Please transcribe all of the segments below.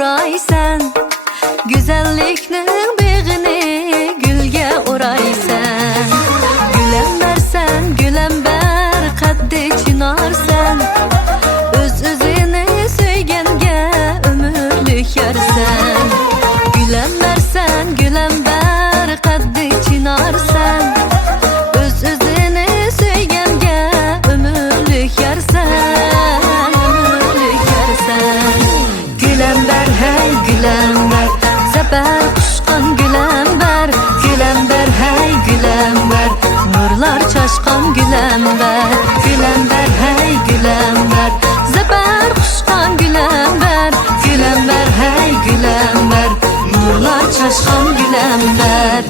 oraysan, güzellikning beg'ini gulga oraysan. Gülembersen gülember qaddi chinarsan, o'z-o'zini suyganga umrlik yarsan. Gülembersen gülember qaddi chinarsan, o'z-o'zini suyganga umrlik yarsan, umrlik yarsan. Gülember hey gülember, zabar qushqan gülember. Gülember hey gülember, nurlar chashqan gülember. Gülember hey gülember, zabar qushqan gülember. Gülember hey gülember, nurlar chashqan gülember.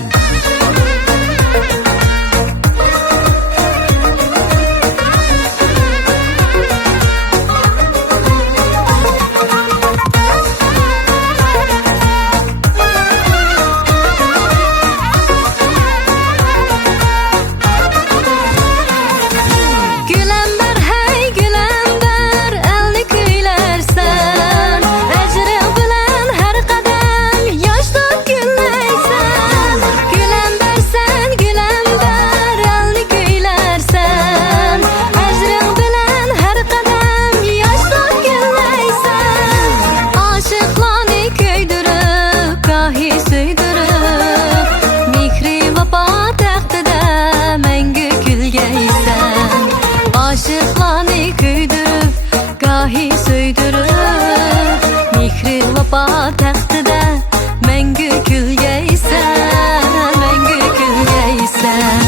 Aşıqlarni köydürüp, gahi söydürüp, mihri vapa taxtida mengü külgeysen, mengü külgeysen.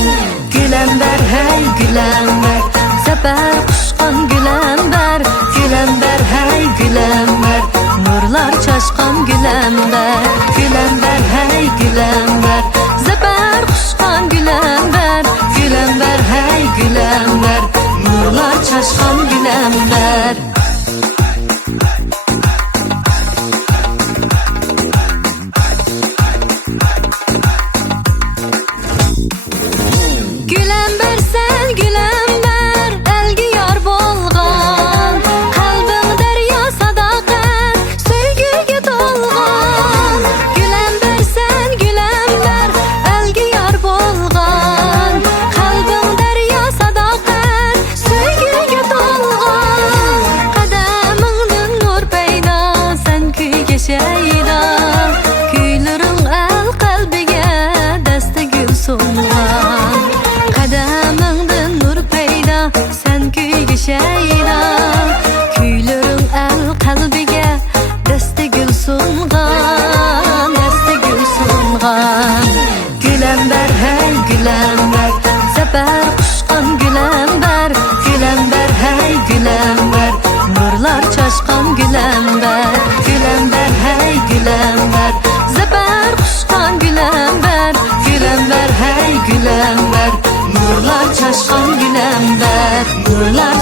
Gülember hey gülember, zabar qushqan gülember. Gülember hey gülember, nurlar chashqan gülember. Gülember hey gülember, zabar qushqan gülember. Gülember hey gülember, nurlar chashqan gülember. Gülember sen gülember, elgi yar bolgan. Qalbing daryo sadaqat, sevgiga to'lgan. Gülember sen gülember, elgi yar bolgan. Qalbing daryo sadaqat, sevgiga to'lgan. Qadamingdan nur paydo, sen kuyga shaydo. Kuylaring al qalbiga dasta gul so'ngan. Qadamingdan nur paydo, sen kuyga shaydo. Kuylaring al qalbiga dasta gul so'ngan, dasta gul so'ngan. Gülember hey gülember, zabar qushqan gülember. Gülember hey gülember, nurlar chashqan gülember. Gülember hey gülember, zabar qushqan gülember. Gülember hey gülember, nurlar chashqan gülember. Nurlar